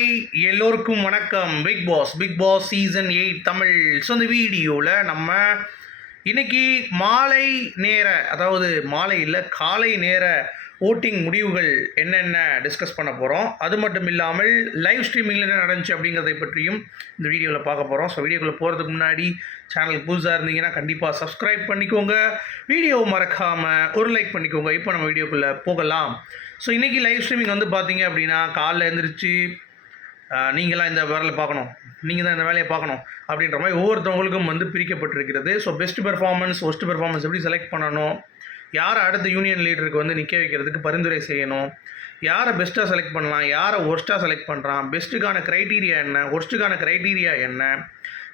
Hi எல்லோருக்கும் வணக்கம். Big boss big boss season eight Tamil. So இந்த வீடியோவில் நம்ம இன்னைக்கு மாலை நேர அதாவது மாலை இல்லை காலை நேர ஓட்டிங் முடிவுகள் என்னென்ன டிஸ்கஸ் பண்ண போகிறோம் அது மட்டும் இல்லாமல் லைவ் ஸ்ட்ரீமிங்கில் என்ன நடந்துச்சு அப்படிங்கிறதை பற்றியும் இந்த வீடியோவில் பார்க்க போகிறோம் ஸோ வீடியோக்குள்ளே போகிறதுக்கு முன்னாடி சேனலுக்கு புதுசாக இருந்தீங்கன்னா கண்டிப்பாக சப்ஸ்கிரைப் பண்ணிக்கோங்க. வீடியோ மறக்காமல் ஒரு லைக் பண்ணிக்கோங்க. இப்போ நம்ம வீடியோக்குள்ளே போகலாம். ஸோ இன்றைக்கி லைவ் ஸ்ட்ரீமிங் வந்து பார்த்தீங்க அப்படின்னா காலைல எழுந்திரிச்சு நீங்களாம் இந்த வேலையை பார்க்கணும். நீங்கள் தான் இந்த வேலையை பார்க்கணும். அப்படின்ற மாதிரி ஒவ்வொருத்தவங்களுக்கும் வந்து பிரிக்கப்பட்டிருக்கிறது. So best performance worst performance எப்படி செலக்ட் பண்ணணும்? யாரை அடுத்த யூனியன் லீடருக்கு வந்து நிற்க வைக்கிறதுக்கு பரிந்துரை செய்யணும்? யாரை பெஸ்ட்டாக செலக்ட் பண்ணலாம்? யாரை ஒர்ஸ்ட்டாக செலக்ட் பண்ணுறான் பெஸ்ட்டுக்கான க்ரைட்டீரியா என்ன? ஒர்ஸ்ட்டுக்கான க்ரைட்டீரியா என்ன?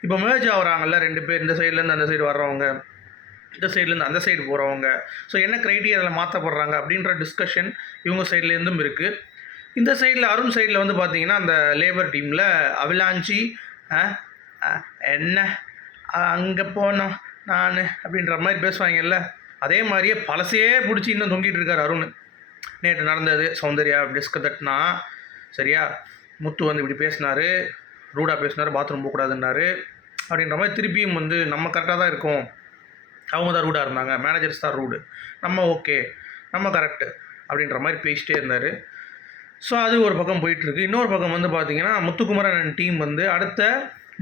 இப்போ மேர்ஜ் ஆகிறாங்கல்ல ரெண்டு பேர் இந்த சைட்லேருந்து அந்த சைடு வர்றவங்க இந்த சைட்லேருந்து அந்த சைடு போகிறவங்க ஸோ என்ன க்ரைட்டீரியாவில் மாற்றப்படுறாங்க அப்படின்ற டிஸ்கஷன் இவங்க சைட்லேருந்தும் இருக்குது இந்த சைடில் அருண் சைடில் வந்து பார்த்தீங்கன்னா அந்த லேபர் டீமில் அவிலாஞ்சி என்ன அங்கே போனோம் நான் அப்படின்ற மாதிரி பேசுவாங்கல்ல. அதே மாதிரியே பழசையே பிடிச்சி இன்னும் தொங்கிட்டு இருக்கார் அருண். நேற்று நடந்தது சௌந்தர்யா டிஸ்க தட்டினா சரியா? முத்து வந்து இப்படி பேசினாரு ரூடாக பேசினார் பாத்ரூம் போகக்கூடாதுன்னாரு அப்படின்ற மாதிரி திருப்பியும் வந்து நம்ம கரெக்டாக தான் இருக்கோம். அவங்க தான் ரூடாக இருந்தாங்க மேனேஜர்ஸ் தான் ரூடு. நம்ம ஓகே நம்ம கரெக்டு அப்படின்ற மாதிரி பேசிட்டே இருந்தார். ஸோ அது ஒரு பக்கம் போயிட்டுருக்கு. இன்னொரு பக்கம் வந்து பார்த்தீங்கன்னா முத்துக்குமரன் டீம் வந்து அடுத்த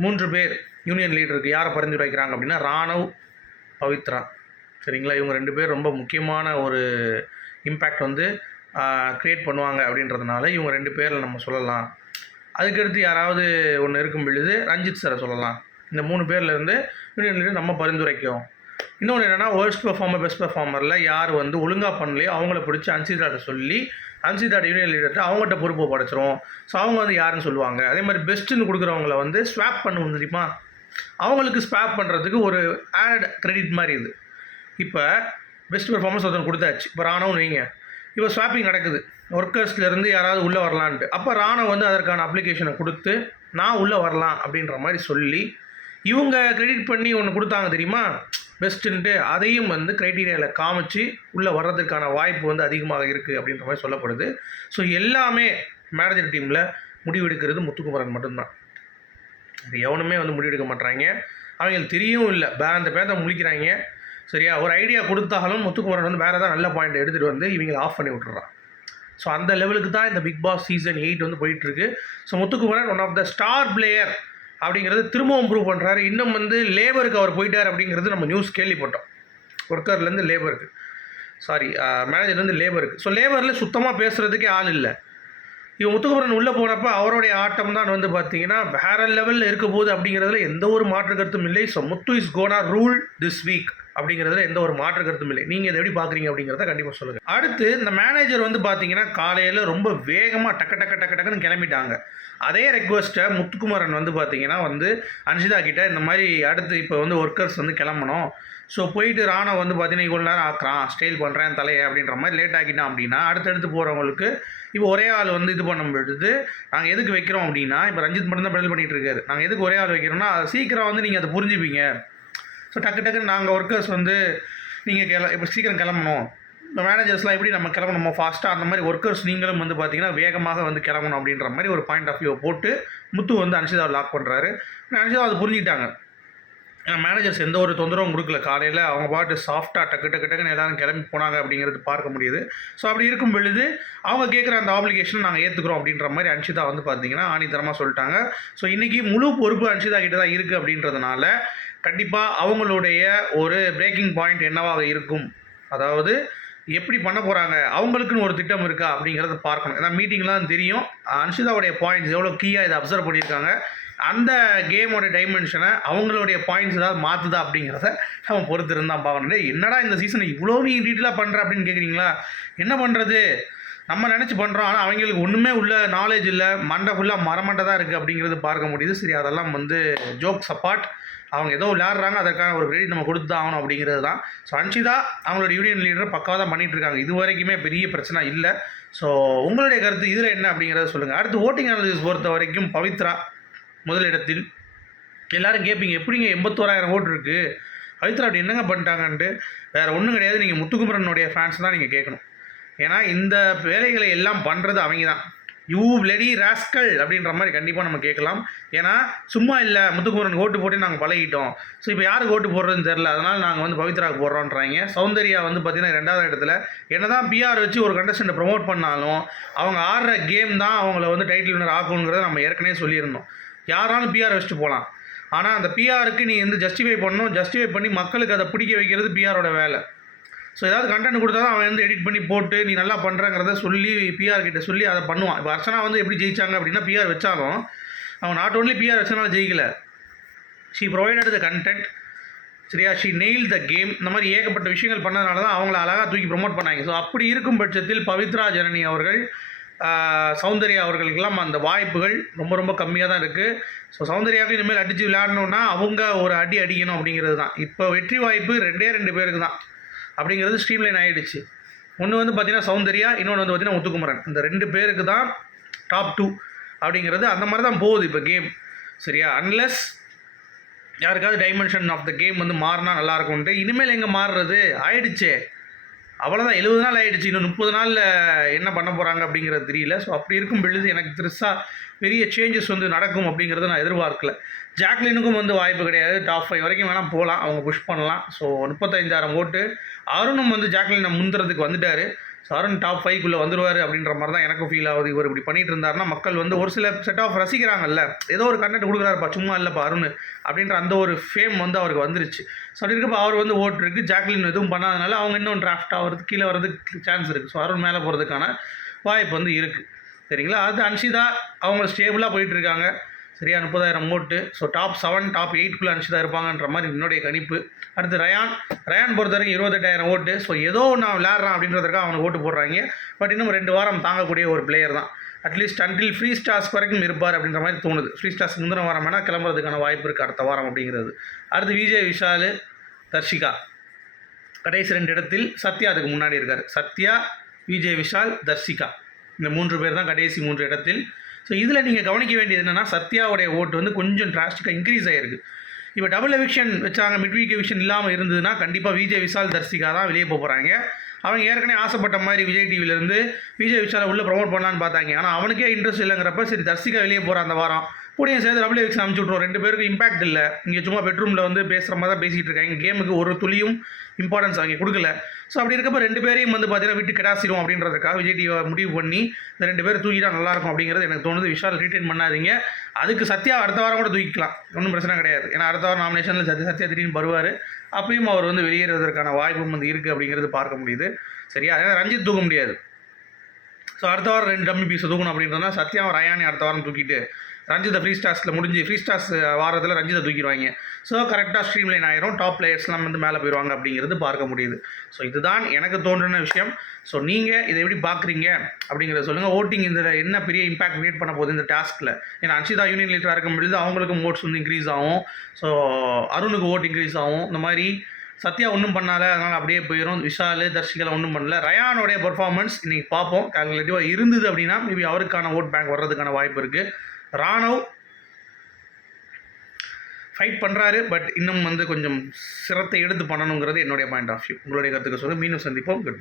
மூன்று பேர் யூனியன் லீடருக்கு யாரை பரிந்துரைக்கிறாங்க அப்படின்னா ராணவ் பவித்ரா. சரிங்களா? இவங்க ரெண்டு பேர் ரொம்ப முக்கியமான ஒரு இம்பேக்ட் வந்து க்ரியேட் பண்ணுவாங்க அப்படின்றதுனால இவங்க ரெண்டு பேரில் நம்ம சொல்லலாம். அதுக்கடுத்து யாராவது ஒன்று இருக்கும் பொழுது ரஞ்சித் சாரை சொல்லலாம். இந்த மூணு பேர்லேருந்து யூனியன் லீடர் நம்ம பரிந்துரைக்கும். இன்னொன்று என்னென்னா வேர்ஸ்ட் பெர்ஃபார்மர் பெஸ்ட் பெர்ஃபார்மரில் யார் வந்து ஒழுங்காக பண்ணலையோ அவங்கள பிடிச்சி அன்சிதாட்ட சொல்லி அன்சிதாட் யூனியன் லீடர்கிட்ட அவங்ககிட்ட பொறுப்பு படைச்சிரும். ஸோ அவங்க வந்து யாருன்னு சொல்லுவாங்க. அதே மாதிரி பெஸ்ட்டுன்னு கொடுக்குறவங்கள வந்து ஸ்வாப் பண்ணுவோம் தெரியுமா? அவங்களுக்கு ஸ்வாப் பண்ணுறதுக்கு ஒரு ஆட் கிரெடிட் மாதிரி இது. இப்போ பெஸ்ட் பெர்ஃபார்மன்ஸ் ஒருத்தன் கொடுத்தாச்சு. இப்போ ராணவன் வைங்க. இப்போ ஸ்வாப்பிங் நடக்குது. ஒர்க்கர்ஸ்லேருந்து யாராவது உள்ளே வரலான்ட்டு. அப்போ ராணவ் வந்து அதற்கான அப்ளிகேஷனை கொடுத்து நான் உள்ளே வரலாம் அப்படின்ற மாதிரி சொல்லி இவங்க கிரெடிட் பண்ணி ஒன்று கொடுத்தாங்க தெரியுமா? பெஸ்ட்டுன்ட்டு அதையும் வந்து க்ரைட்டீரியாவில் காமிச்சு உள்ளே வர்றதுக்கான வாய்ப்பு வந்து அதிகமாக இருக்குது அப்படின்ற மாதிரி சொல்லப்படுது. ஸோ எல்லாமே மேனேஜர் டீமில் முடிவெடுக்கிறது முத்துக்குமரன் மட்டும்தான். எவனுமே வந்து முடிவெடுக்க மாட்றாங்க. அவங்களுக்கு தெரியவும் இல்லை. பேந்த பேந்த முழிக்கிறாங்க. சரியா? ஒரு ஐடியா கொடுத்தாலும் முத்துக்குமரன் வந்து வேறு ஏதாவது நல்ல பாயிண்ட் எடுத்துகிட்டு வந்து இவங்களை ஆஃப் பண்ணி விட்டுறான். ஸோ அந்த லெவலுக்கு தான் இந்த பிக் பாஸ் சீசன் எயிட் வந்து போயிட்டுருக்கு so Muthukumaran one of the star player அப்படிங்கிறது திரும்பவும் ப்ரூவ் பண்ணுறாரு இன்னும் வந்து லேபருக்கு அவர் போயிட்டார் அப்படிங்கிறது நம்ம நியூஸ் கேள்விப்பட்டோம். ஒர்க்கர்லேருந்து லேபருக்கு சாரி மேனேஜர்லேருந்து லேபருக்கு ஸோ லேபரில் சுத்தமாக பேசுகிறதுக்கே ஆள் இல்லை. இவன் முத்துக்குமரன் உள்ளே போனப்போ அவருடைய ஆட்டம் தான் வந்து பார்த்தீங்கன்னா வேற லெவலில் இருக்க போகுது அப்படிங்கிறதுல எந்த ஒரு மாற்று கருத்தும் இல்லை. So Muthu is gonna rule this week அப்படிங்கிறதுல எந்த ஒரு மாற்று கருத்தும் இல்லை. நீங்கள் இதை எப்படி பார்க்குறீங்க அப்படிங்கிறத கண்டிப்பாக சொல்லுங்கள் அடுத்து இந்த மேனேஜர் வந்து பார்த்தீங்கன்னா காலையில் ரொம்ப வேகமாக டக்கு டக்கு டக்கு டக்குன்னு கிளம்பிட்டாங்க. அதே ரெக்வஸ்ட்டை முத்துக்குமரன் வந்து பார்த்தீங்கன்னா வந்து அன்ஷிதா கிட்டே இந்த மாதிரி அடுத்து இப்போ வந்து ஒர்க்கர்ஸ் வந்து கிளம்பணும். ஸோ போயிட்டு ராணவ் வந்து பார்த்தீங்கன்னா இவ்வளோ நேரம் ஆக்குறான் ஸ்டைல் பண்ணுறேன் தலையை அப்படின்ற மாதிரி லேட் ஆக்கிட்டான் அப்படின்னா அடுத்தடுத்து போகிறவங்களுக்கு இப்போ ஒரே ஆள் வந்து இது பண்ணும் பொழுது நாங்கள் எதுக்கு வைக்கிறோம் அப்படின்னா இப்போ ரஞ்சித் மட்டும் தான் பதில் பண்ணிகிட்டு இருக்காரு. நாங்கள் எதுக்கு ஒரே ஆள் வைக்கிறோம்னா அது சீக்கிரம் வந்து நீங்கள் அதை புரிஞ்சுப்பீங்க. ஸோ டக்கு டக்குன்னு நாங்கள் ஒர்க்கர்ஸ் வந்து நீங்கள் கிள இப்போ சீக்கிரம் கிளம்பணும். இப்போ மேனேஜர்ஸ்லாம் எப்படி நம்ம கிளம்பணுமோ ஃபாஸ்ட்டாக அந்த மாதிரி ஒர்க்கர்ஸ் நீங்களும் வந்து பார்த்தீங்கன்னா வேகமாக வந்து கிளம்பணும் அப்படின்ற மாதிரி ஒரு பாயிண்ட் ஆஃப் வியூ போட்டு முத்து வந்து அன்ஷிதாவை லாக் பண்ணுறாரு அன்ஷிதா அது புரிஞ்சுக்கிட்டாங்க. மேனேஜர்ஸ் எந்த ஒரு தொந்தரவும் கொடுக்கல. காலையில் அவங்க பாட்டு சாஃப்டாக டக்கு டக்கு டக்குன்னு எல்லாரும் கிளம்பி போனாங்க அப்படிங்கிறது பார்க்க முடியுது. ஸோ அப்படி இருக்கும் பொழுது அவங்க கேட்குற அந்த ஆப்ளிகேஷன் நாங்கள் ஏற்றுக்கிறோம் அப்படின்ற மாதிரி அன்ஷிதா வந்து பார்த்தீங்கன்னா ஆணித்தரமாக சொல்லிட்டாங்க. ஸோ இன்றைக்கி முழு பொறுப்பு அன்ஷிதா கிட்ட தான் இருக்குது அப்படின்றதுனால கண்டிப்பாக அவங்களுடைய ஒரு பிரேக்கிங் பாயிண்ட் என்னவாக இருக்கும்? அதாவது எப்படி பண்ண போகிறாங்க அவங்களுக்குன்னு ஒரு திட்டம் இருக்கா அப்படிங்கிறத பார்க்கணும். ஏன்னா மீட்டிங்லாம் தெரியும். அன்ஷிதாவுடைய பாயிண்ட்ஸ் எவ்வளோ கீயாக இதை அப்சர்வ் பண்ணியிருக்காங்க. அந்த கேமோட டைமென்ஷனை அவங்களுடைய பாயிண்ட்ஸ் ஏதாவது மாற்றுதா அப்படிங்கிறத நம்ம பொறுத்து இருந்தால் பார்க்கணும். என்னடா இந்த சீசனை இவ்வளோ நீ டீட்டெயிலாக பண்ணுற அப்படின்னு கேட்குறீங்களா என்ன பண்ணுறது நம்ம நினச்சி பண்ணுறோம் ஆனால் அவங்களுக்கு ஒன்றுமே உள்ள நாலேஜ் இல்லை. மண்டை ஃபுல்லாக மரமண்டை தான் இருக்குது அப்படிங்கிறது பார்க்க முடியுது. சரி அதெல்லாம் வந்து ஜோக்ஸ் அப்பார்ட் அவங்க ஏதோ விளையாடுறாங்க அதற்கான ஒரு கிரெடிட் நம்ம கொடுத்து தான் ஆகணும் அப்படிங்கிறது தான். ஸோ அன்ஷிதா அவங்களோட யூனியன் லீடர் பக்காவாக தான் பண்ணிகிட்டு இருக்காங்க. இது வரைக்குமே பெரிய பிரச்சனை இல்லை. ஸோ உங்களுடைய கருத்து இதில் என்ன அப்படிங்கிறத சொல்லுங்கள் அடுத்து ஓட்டிங் அனாலிசிஸ் பொறுத்த வரைக்கும் பவித்ரா. முதலிடத்தில் எல்லாரும் கேட்பீங்க எப்படிங்க எண்பத்தோராயிரம் ஓட்டு இருக்குது பவித்ரா அப்படி என்னங்க பண்ணிட்டாங்கன்ட்டு வேறு ஒன்றும் கிடையாது. நீங்கள் முத்துக்குமரனுடைய ஃபேன்ஸ் தான் நீங்கள் கேட்கணும் ஏன்னா இந்த வேலைகளை எல்லாம் பண்ணுறது அவங்க தான். யூ லெடி ராஸ்கல் அப்படின்ற மாதிரி கண்டிப்பாக நம்ம கேட்கலாம். ஏன்னா சும்மா இல்லை முத்துக்குமரன் ஓட்டு போட்டு நாங்கள் பழகிட்டோம். ஸோ இப்போ யாருக்கு ஓட்டு போடுறதுன்னு தெரில அதனால் நாங்கள் வந்து பவித்ராவுக்கு போடுறோன்றாங்க. சௌந்தர்யா வந்து பார்த்தீங்கன்னா ரெண்டாவது இடத்துல என்ன தான் பிஆர் வச்சு ஒரு கண்டஸ்டண்ட்டை ப்ரொமோட் பண்ணாலும் அவங்க ஆடுற கேம் தான் அவங்கள வந்து டைட்டில் வினர் ஆக்கணுங்கிறத நம்ம ஏற்கனவே சொல்லியிருந்தோம். யாராலும் பிஆர் வச்சுட்டு போகலாம். ஆனால் அந்த பிஆருக்கு நீ வந்து ஜஸ்டிஃபை பண்ணணும். ஜஸ்டிஃபை பண்ணி மக்களுக்கு அதை பிடிக்க வைக்கிறது பிஆரோட வேலை. ஸோ ஏதாவது கண்டென்ட் கொடுத்தா தான் அவன் வந்து எடிட் பண்ணி போட்டு நீ நல்லா பண்ணுறங்கிறத சொல்லி பிஆர் கிட்ட சொல்லி அதை பண்ணுவான். இப்போ அர்ச்சனா வந்து எப்படி ஜெயிச்சாங்க அப்படின்னா பிஆர் வச்சாலும் அவன் நாட் ஓன்லி பிஆர் வச்சனால ஜெயிக்கல. ஷீ ப்ரொவைடட் த கண்டென்ட் சரியா? ஷீ நெயில் த கேம் இந்த மாதிரி ஏகப்பட்ட விஷயங்கள் பண்ணதுனால தான் அவங்கள அழகாக தூக்கி ப்ரொமோட் பண்ணாங்க. ஸோ அப்படி இருக்கும் பட்சத்தில் பவித்ரா ஜனனி அவர்கள் சௌந்தர்யா அவர்களுக்கெல்லாம் அந்த வாய்ப்புகள் ரொம்ப ரொம்ப கம்மியாக தான் இருக்குது ஸோ சௌந்தர்யாவுக்கு இனிமேல் அடித்து விளையாடணுன்னா அவங்க ஒரு அடி அடிக்கணும் அப்படிங்கிறது தான். இப்போ வெற்றி வாய்ப்பு ரெண்டே ரெண்டு பேருக்கு தான் அப்படிங்கிறது ஸ்ட்ரீம்லைன் ஆகிடுச்சு ஒன்று வந்து பார்த்தீங்கன்னா சௌந்தர்யா இன்னொன்று வந்து பார்த்தீங்கன்னா முத்துக்குமரன். இந்த ரெண்டு பேருக்கு தான் டாப் டூ அப்படிங்கிறது அந்த மாதிரி தான் போகுது இப்போ கேம் சரியா? அன்லெஸ் யாருக்காவது டைமென்ஷன் ஆஃப் த கேம் வந்து மாறினா நல்லா இருக்கும்ன்ட்டு. இனிமேல் எங்கே மாறுறது? ஆயிடுச்சே. அவ்வளோதான் எழுபது நாள் ஆகிடுச்சு இன்னும் முப்பது நாளில் என்ன பண்ண போகிறாங்க அப்படிங்கிறது தெரியல. ஸோ அப்படி இருக்கும் பொழுது எனக்கு பெருசாக பெரிய சேஞ்சஸ் வந்து நடக்கும் அப்படிங்கிறத நான் எதிர்பார்க்கல. ஜாக்லினுக்கும் வந்து வாய்ப்பு கிடையாது. டாப் ஃபைவ் வரைக்கும் வேணால் போகலாம் அவங்க புஷ் பண்ணலாம். ஸோ முப்பத்தைந்தாயிரம் ஓட்டு. அருணும் வந்து ஜாக்லினை முந்துறதுக்கு வந்துட்டார். சரண் டாப் ஃபைவ்க்குள்ளே வந்துருவார் அப்படின்ற மாதிரி தான் எனக்கும் ஃபீல் ஆகுது. இவர் இப்படி பண்ணிட்டு இருந்தாருன்னா மக்கள் வந்து ஒரு சில செட் ஆஃப் ரசிக்கிறாங்கல்ல ஏதோ ஒரு கண்டென்ட் கொடுக்குறாருப்பா சும்மா இல்லைப்பா அருண் அப்படின்ற அந்த ஒரு ஃபேம் வந்து அவருக்கு வந்துருச்சு. ஸோ அப்படி இருக்கப்போ அவர் வந்து ஓட்டு இருக்குது ஜாக்லின் எதுவும் பண்ணாதனால அவங்க இன்னும் டிராஃப்ட் ஆகிறது கீழே வர்றதுக்கு சான்ஸ் இருக்குது ஸோ அருண் மேலே போகிறதுக்கான வாய்ப்பு வந்து இருக்குது சரிங்களா? அது அன்ஷிதா அவங்க ஸ்டேபிளாக போயிட்டுருக்காங்க சரியா முப்பதாயிரம் ஓட்டு. ஸோ டாப் செவன் டாப் எயிட்குள்ளே தான் இருப்பாங்கன்ற மாதிரி என்னுடைய கணிப்பு. அடுத்து ரயான். ரயான் பொறுத்த வரைக்கும் இருபத்தெட்டாயிரம் ஓட்டு. ஸோ ஏதோ நான் விளையாடுறான் அப்படின்றதுக்காக அவனுக்கு ஓட்டு போடுறாங்க. பட் இன்னும் ரெண்டு வாரம் தாங்கக்கூடிய ஒரு பிளேயர் தான். அட்லீஸ்ட் அன்டில் ஃப்ரீ ஸ்டார்ஸ் வரைக்கும் இருப்பார் அப்படின்ற மாதிரி தோணுது. ஃப்ரீ ஸ்டார்ஸ் முந்தின வாரம் வேணால் கிளம்புறதுக்கான வாய்ப்பு இருக்குது அடுத்த வாரம் அப்படிங்கிறது. அடுத்து விஜய் விஷால் தர்ஷிகா. கடைசி ரெண்டு இடத்தில் சத்யா அதுக்கு முன்னாடி இருக்கார். சத்யா விஜய் விஷால் தர்ஷிகா. இந்த மூன்று பேர் தான் கடைசி மூன்று இடத்தில் ஸோ இதில் நீங்கள் கவனிக்க வேண்டியது என்னென்னா சத்யாவுடைய ஓட்டு வந்து கொஞ்சம் டிராஸ்டிக்காக இன்க்ரீஸ் ஆகிருக்கு இப்போ டபுள் எவிக்ஷன் வச்சாங்க மிட் வீக் எவிக்ஷன் இல்லாமல் இருந்ததுன்னா கண்டிப்பாக விஜய் விஷால் தர்சிகா தான் வெளியே போகிறாங்க அவங்க ஏற்கனவே ஆசைப்பட்ட மாதிரி விஜய் டிவிலேருந்து விஜய் விஷாலை உள்ளே ப்ரொமோட் பண்ணலான்னு பார்த்தாங்க. ஆனால் அவனுக்கே இன்ட்ரெஸ்ட் இல்லைங்கிறப்ப சரி தர்சிகா வெளியே போகிற அந்த வாரம். கூடயும் சேர்ந்து டபுள் எக்ஸ் அனுப்பிச்சு விட்ருவோம் ரெண்டு பேருக்கு இம்பாக்ட் இல்லை. இங்கே சும்மா பெட்ரூமில் வந்து பேசுகிற மாதிரி தான் பேசிகிட்டு இருக்காங்க. கேமுக்கு ஒரு துளியும் இம்பார்ட்டன்ஸ் அவங்க கொடுக்கல. ஸோ அப்படி இருக்கப்போ ரெண்டு பேரையும் வந்து பார்த்தீங்கன்னா விட்டு கிடாசிடும் அப்படின்றதுக்காக விஜய் டிவியை முடிவு பண்ணி இந்த ரெண்டு பேரும் தூக்கிட்டா நல்லாயிருக்கும் அப்படிங்கிறது எனக்கு தோணுது. விஷால் ரீட்டைன் பண்ணாதீங்க. அதுக்கு சத்யா அடுத்த வாரம் கூட தூக்கிக்கலாம். ஒன்றும் பிரச்சனை கிடையாது. ஏன்னா அடுத்த வாரம் நாமினேஷனில் சத்யா சத்யா திடீர்னு வருவார். அப்பயும் அவர் வந்து வெளியேறுவதற்கான வாய்ப்பும் வந்து இருக்குது அப்படிங்கிறது பார்க்க முடியுது. சரியா? ஏன்னா ரஞ்சித் தூக்க முடியாது. ஸோ அடுத்த வாரம் ரெண்டு டம்மி பீஸை தூக்கணும் அப்படின்றதுனா சத்யா ரயானி அடுத்த வாரம் தூக்கிட்டு ரஞ்சிதை ஃப்ரீ ஸ்டார்ஸில் முடிஞ்சு ஃப்ரீ ஸ்டார்ஸ் வாரத்தில் ரஞ்சிதை தூக்கிடுவாங்க. ஸோ கரெக்டாக ஸ்ட்ரீம் லைன் ஆயிரும் டாப் பிளேயர்ஸ்லாம் வந்து மேலே போயிடுவாங்க அப்படிங்கிறது பார்க்க முடியுது. ஸோ இதுதான் எனக்கு தோன்றின விஷயம். ஸோ நீங்கள் இதை எப்படி பார்க்குறீங்க அப்படிங்கிறத சொல்லுங்கள் ஓட்டிங் இந்த என்ன பெரிய இம்பாக்ட் க்ரியேட் பண்ண போகுது இந்த டாஸ்கில் ஏன்னா அன்ஷிதா யூனியன் லீடராக இருக்கும் பொழுது அவங்களுக்கும் ஓட்ஸ் வந்து இன்க்ரீஸ் ஆகும். ஸோ அருணுக்கு ஓட் இன்க்ரீஸ் ஆகும். இந்த மாதிரி சத்யா ஒன்றும் பண்ணால அதனால் அப்படியே போயிடும் விஷால் தர்ஷிகலை ஒன்றும் பண்ணல. ரயானுடைய பர்ஃபார்மன்ஸ் இன்றைக்கி பார்ப்போம். கால்குலேட்டிவாக இருந்தது அப்படின்னா மேபி அவருக்கான ஓட் பேங்க் வர்றதுக்கான வாய்ப்பு இருக்குது ராணவ் ஃபைட் பண்ணுறாரு பட் இன்னும் வந்து கொஞ்சம் சிரத்தை எடுத்து பண்ணணுங்கிறது என்னுடைய பாயிண்ட் ஆஃப் வியூ உங்களுடைய கருத்துக்கு சொல்லுங்கள் மீண்டும் சந்திப்போம். குட்